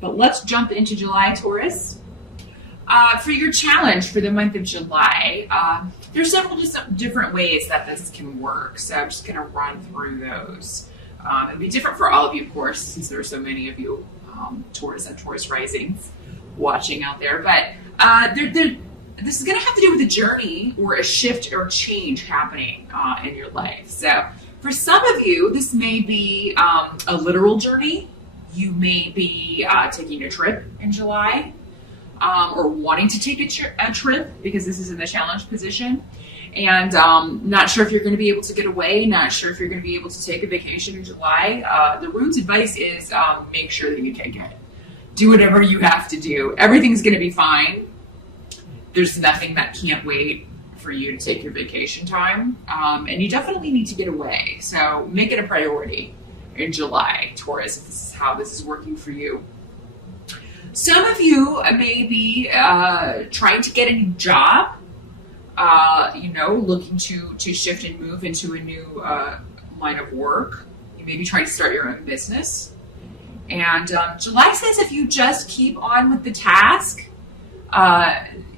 But let's jump into July, Taurus. For your challenge for the month of July, there's several different ways that this can work. So I'm just going to run through those. It'll be different for all of you, of course, since there are so many of you Taurus and Taurus risings watching out there. But this is going to have to do with a journey or a shift or change happening in your life. So for some of you, this may be a literal journey. You may be taking a trip in July. Or wanting to take a trip because this is in the challenge position, and not sure if you're going to be able to get away, not sure if you're going to be able to take a vacation in July. The room's advice is make sure that you take it. Do whatever you have to do. Everything's going to be fine. There's nothing that can't wait for you to take your vacation time, and you definitely need to get away. So make it a priority in July, Taurus, if this is how this is working for you. Some of you may be trying to get a new job, looking to shift and move into a new line of work. You may be trying to start your own business. And July says if you just keep on with the task,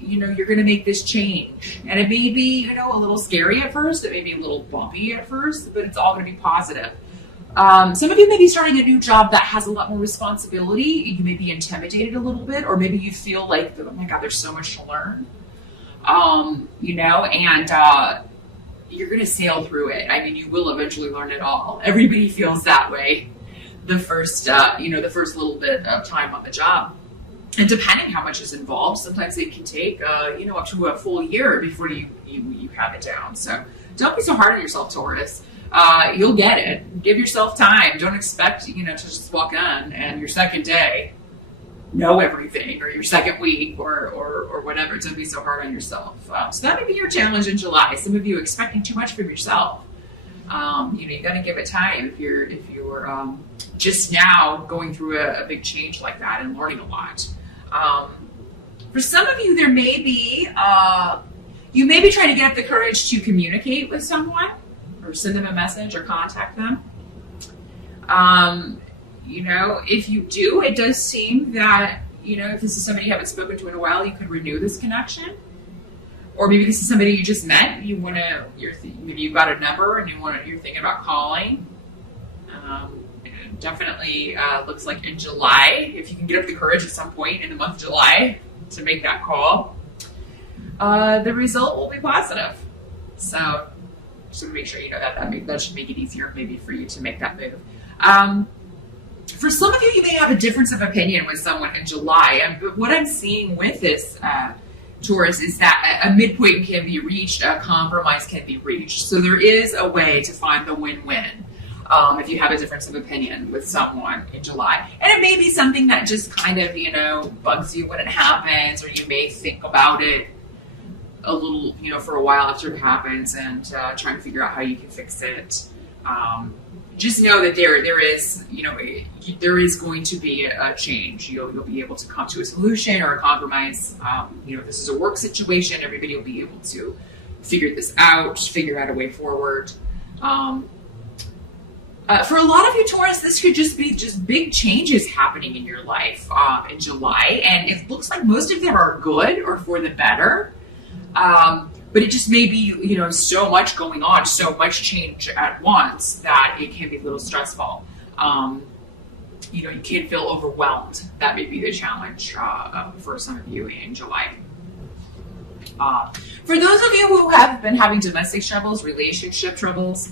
you're going to make this change. And it may be, a little scary at first. It may be a little bumpy at first, but it's all going to be positive. Some of you may be starting a new job that has a lot more responsibility. You may be intimidated a little bit, or maybe you feel like, oh my God, there's so much to learn. And you're going to sail through it. I mean, you will eventually learn it all. Everybody feels that way the first little bit of time on the job. And depending how much is involved, sometimes it can take, up to a full year before you have it down. So don't be so hard on yourself, Taurus. You'll get it. Give yourself time. Don't expect, to just walk on and your second day know everything, or your second week or whatever. Don't be so hard on yourself. So that may be your challenge in July. Some of you expecting too much from yourself. You got to give it time if you're just now going through a big change like that and learning a lot. For some of you, there may be, you may be trying to get up the courage to communicate with someone, or send them a message or contact them. If you do, it does seem that, if this is somebody you haven't spoken to in a while, you could renew this connection. Or maybe this is somebody you just met, maybe you got a number and you're thinking about calling. Definitely looks like in July, if you can get up the courage at some point in the month of July to make that call, the result will be positive. So make sure you know that should make it easier maybe for you to make that move. For some of you, you may have a difference of opinion with someone in July. But what I'm seeing with this Taurus is that a midpoint can be reached, a compromise can be reached. So there is a way to find the win-win if you have a difference of opinion with someone in July. And it may be something that just kind of, bugs you when it happens, or you may think about it a little, for a while after it happens, and trying to figure out how you can fix it. Just know that there is going to be a change. You'll be able to come to a solution or a compromise. If this is a work situation, everybody will be able to figure this out, figure out a way forward. For a lot of you, Taurus, this could just be big changes happening in your life in July, and it looks like most of them are good or for the better. But it just may be, so much going on, so much change at once that it can be a little stressful. You can feel overwhelmed. That may be the challenge for some of you in July. For those of you who have been having domestic troubles, relationship troubles,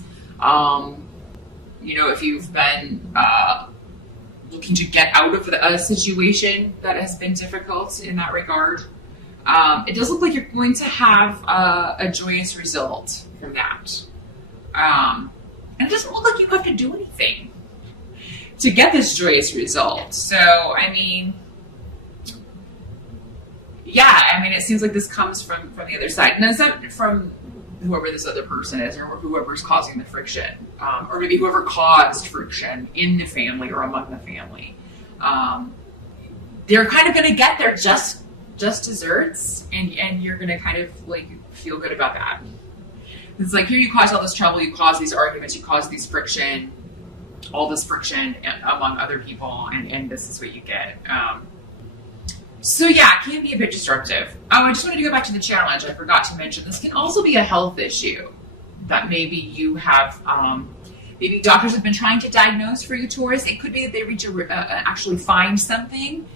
if you've been looking to get out of a situation that has been difficult in that regard, it does look like you're going to have a joyous result from that. And it doesn't look like you have to do anything to get this joyous result. So, it seems like this comes from the other side. And it's not from whoever this other person is, or whoever's causing the friction, or maybe whoever caused friction in the family or among the family. They're kind of going to get their just desserts, and you're going to kind of feel good about that. It's like, here you caused all this trouble, you caused these arguments, you caused these friction, all this friction among other people, and this is what you get. So yeah, it can be a bit disruptive. Oh, I just wanted to go back to the challenge. I forgot to mention this can also be a health issue that maybe you have. Maybe doctors have been trying to diagnose for you, Taurus. It could be that they reach actually find something,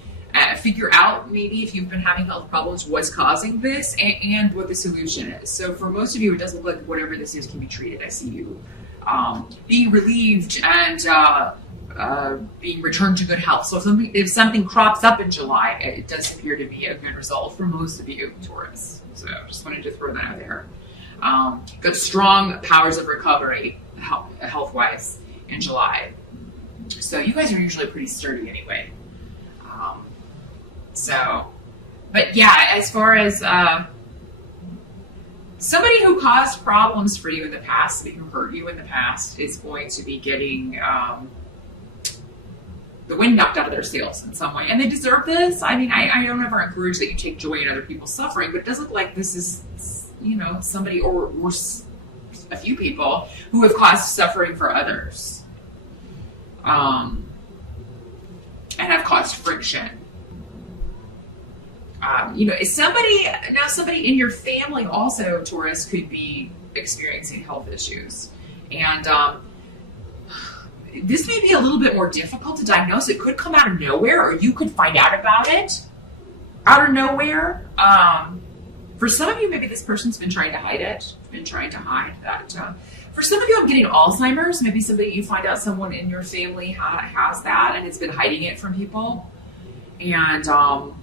figure out maybe if you've been having health problems, what's causing this, and what the solution is. So for most of you, it does look like whatever this is can be treated. I see you being relieved and being returned to good health. So if something crops up in July, it does appear to be a good result for most of you, Taurus. So just wanted to throw that out there. Got strong powers of recovery health-wise in July. So you guys are usually pretty sturdy anyway. But yeah, as far as somebody who caused problems for you in the past, somebody who hurt you in the past, is going to be getting the wind knocked out of their sails in some way. And they deserve this. I mean, I don't ever encourage that you take joy in other people's suffering, but it does look like this is, somebody or a few people who have caused suffering for others. And have caused friction. Is somebody in your family also, Taurus, could be experiencing health issues. And this may be a little bit more difficult to diagnose. It could come out of nowhere, or you could find out about it out of nowhere. For some of you, maybe this person's been trying to hide it, that. For some of you, I'm getting Alzheimer's. Maybe you find out someone in your family has that and it's been hiding it from people. And, or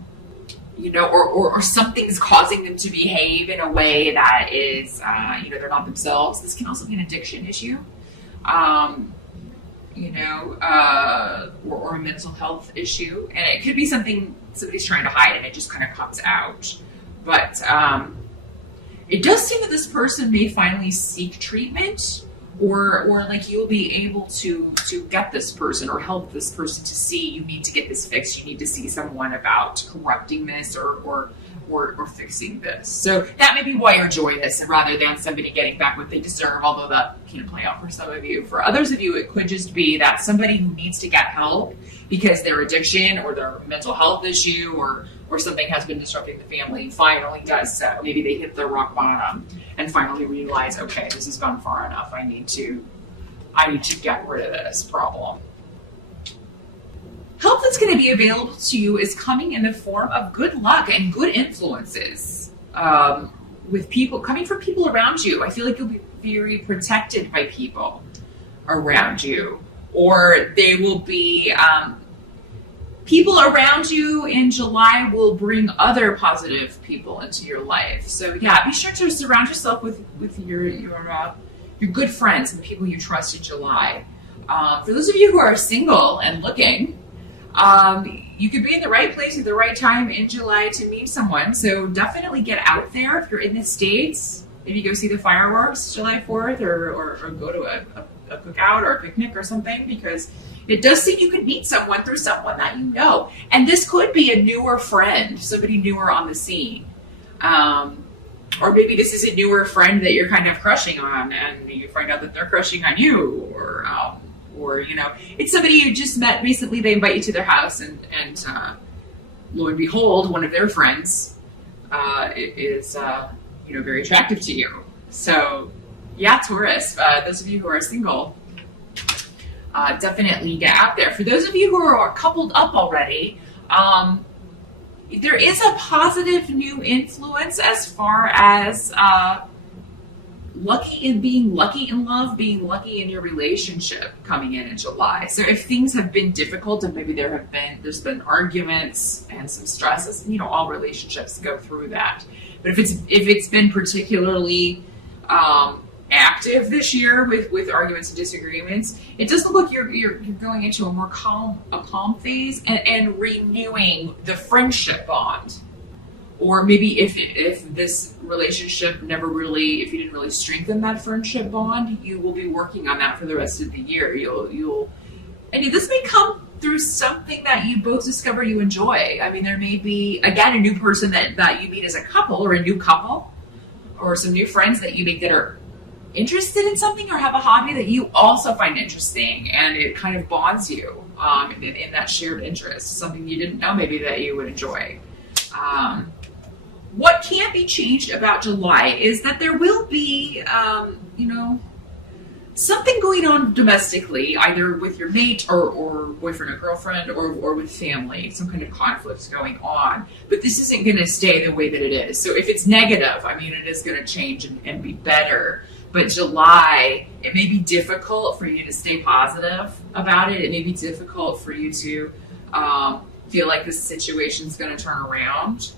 something's causing them to behave in a way that is, they're not themselves. This can also be an addiction issue. Or a mental health issue. And it could be something somebody's trying to hide and it just kind of comes out. But it does seem that this person may finally seek treatment, or like you'll be able to get this person or help this person to see you need to get this fixed. You need to see someone about correcting this or fixing this. So that may be why you're joyous, and rather than somebody getting back what they deserve, although that can play out for some of you. For others of you, it could just be that somebody who needs to get help because their addiction or their mental health issue or something has been disrupting the family finally does so. Maybe they hit their rock bottom and finally realize, okay, this has gone far enough. I need to get rid of this problem. Help that's going to be available to you is coming in the form of good luck and good influences with people, coming from people around you. I feel like you'll be very protected by people around you, or they will be people around you in July will bring other positive people into your life. So yeah, be sure to surround yourself with your good friends and the people you trust in July. For those of you who are single and looking, you could be in the right place at the right time in July to meet someone. So definitely get out there if you're in the States. Maybe go see the fireworks July 4th or go to a cookout or a picnic or something, because it does seem you could meet someone through someone that you know. And this could be a newer friend, somebody newer on the scene. Or maybe this is a newer friend that you're kind of crushing on and you find out that they're crushing on you, or it's somebody you just met recently. They invite you to their house and lo and behold, one of their friends is very attractive to you. So yeah, Taurus, those of you who are single, definitely get out there. For those of you who are coupled up already, there is a positive new influence as far as being lucky in love, being lucky in your relationship coming in July. So if things have been difficult and maybe there's been arguments and some stresses, all relationships go through that. But if it's been particularly active this year with arguments and disagreements, it does look like you're going into a more calm phase and renewing the friendship bond. Or maybe if this relationship if you didn't really strengthen that friendship bond, you will be working on that for the rest of the year. This may come through something that you both discover you enjoy. I mean, there may be, again, a new person that you meet as a couple, or a new couple, or some new friends that you make that are interested in something or have a hobby that you also find interesting, and it kind of bonds you in that shared interest, something you didn't know maybe that you would enjoy. What can't be changed about July is that there will be, something going on domestically, either with your mate or boyfriend or girlfriend or with family, some kind of conflict going on. But this isn't going to stay the way that it is. So if it's negative, it is going to change and be better. But July, it may be difficult for you to stay positive about it. It may be difficult for you to feel like this situation is going to turn around.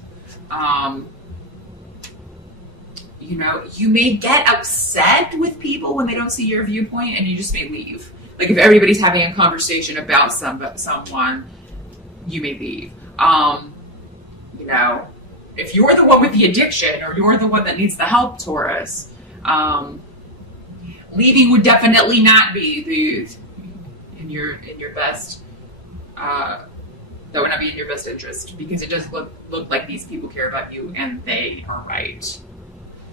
You may get upset with people when they don't see your viewpoint, and you just may leave. Like if everybody's having a conversation about someone, you may leave. If you're the one with the addiction or you're the one that needs the help, Taurus, leaving would definitely not be in your best. That would not be in your best interest, because it does look like these people care about you, and they are right.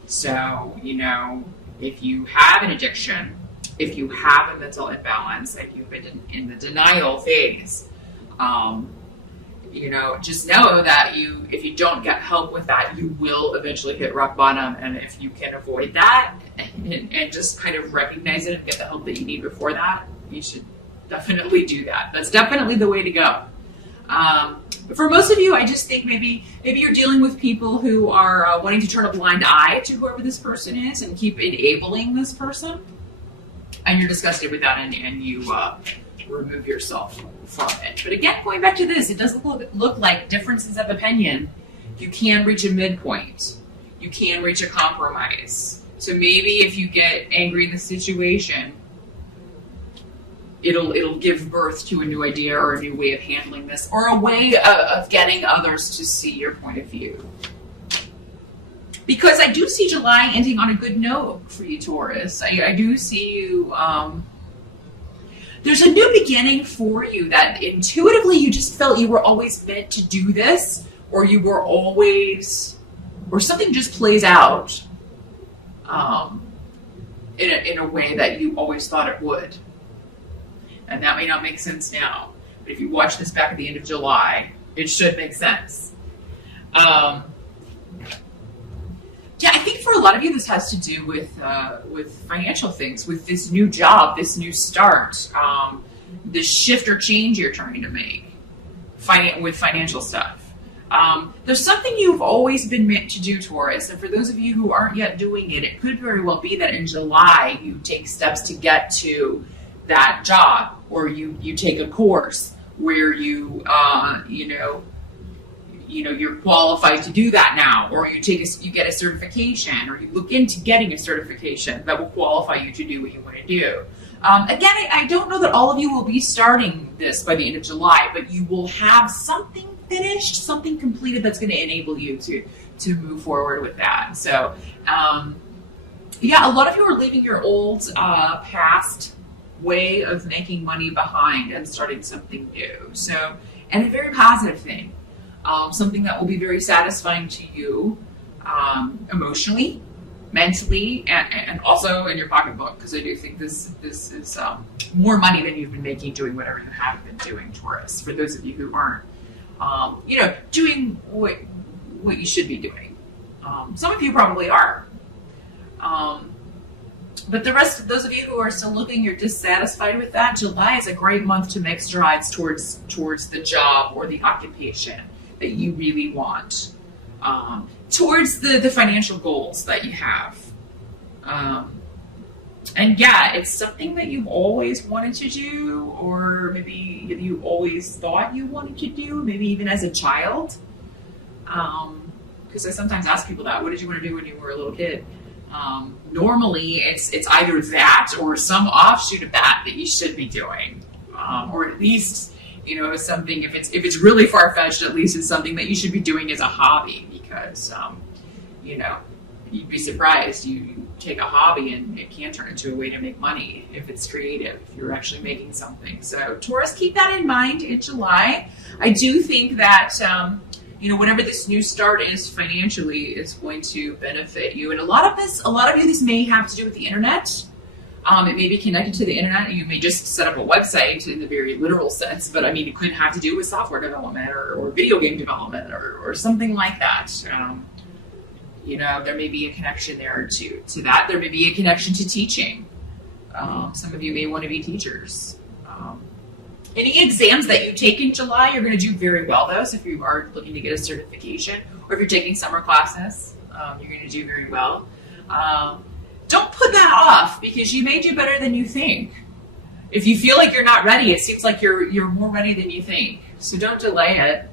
So, if you have an addiction, if you have a mental imbalance, if you've been in the denial phase, just know that if you don't get help with that, you will eventually hit rock bottom. And if you can avoid that and just kind of recognize it and get the help that you need before that, you should definitely do that. That's definitely the way to go. But for most of you, I just think maybe you're dealing with people who are wanting to turn a blind eye to whoever this person is and keep enabling this person, and you're disgusted with that, and you remove yourself from it. But again, going back to this, it doesn't look like differences of opinion. You can reach a midpoint. You can reach a compromise. So maybe if you get angry in the situation, it'll give birth to a new idea or a new way of handling this, or a way of getting others to see your point of view. Because I do see July ending on a good note for you, Taurus. I do see you, there's a new beginning for you that intuitively you just felt you were always meant to do this, or you were always, or something just plays out in a way that you always thought it would. And that may not make sense now, but if you watch this back at the end of July, it should make sense. I think for a lot of you, this has to do with financial things, with this new job, this new start, this shift or change you're trying to make with financial stuff. There's something you've always been meant to do, Taurus, and for those of you who aren't yet doing it, it could very well be that in July you take steps to get to that job, or you take a course where you're qualified to do that now, or you get a certification, or you look into getting a certification that will qualify you to do what you want to do. Again, I don't know that all of you will be starting this by the end of July, but you will have something finished, something completed that's going to enable you to move forward with that. So, a lot of you are leaving your old past way of making money behind and starting something new. So, and a very positive thing, something that will be very satisfying to you, emotionally, mentally, and also in your pocketbook, because I do think this is more money than you've been making doing whatever you have been doing, Taurus. For those of you who aren't, doing what you should be doing. Some of you probably are. But the rest of those of you who are still looking, you're dissatisfied with that, July is a great month to make strides towards the job or the occupation that you really want, towards the financial goals that you have. It's something that you've always wanted to do, or maybe you always thought you wanted to do, maybe even as a child. Because I sometimes ask people that, what did you want to do when you were a little kid? Normally it's either that or some offshoot of that you should be doing, or at least something, if it's really far-fetched, at least it's something that you should be doing as a hobby, because you'd be surprised, you take a hobby and it can turn into a way to make money if it's creative, if you're actually making something. So Taurus, keep that in mind in July. I do think that whatever this new start is financially is going to benefit you. And a lot of you, this may have to do with the internet. It may be connected to the internet. You may just set up a website in the very literal sense, but I mean, it could have to do with software development or video game development or something like that. There may be a connection there to that. There may be a connection to teaching. Some of you may want to be teachers. Any exams that you take in July, you're going to do very well, though. So if you are looking to get a certification, or if you're taking summer classes, you're going to do very well. Don't put that off, because you may do better than you think. If you feel like you're not ready, it seems like you're more ready than you think. So don't delay it.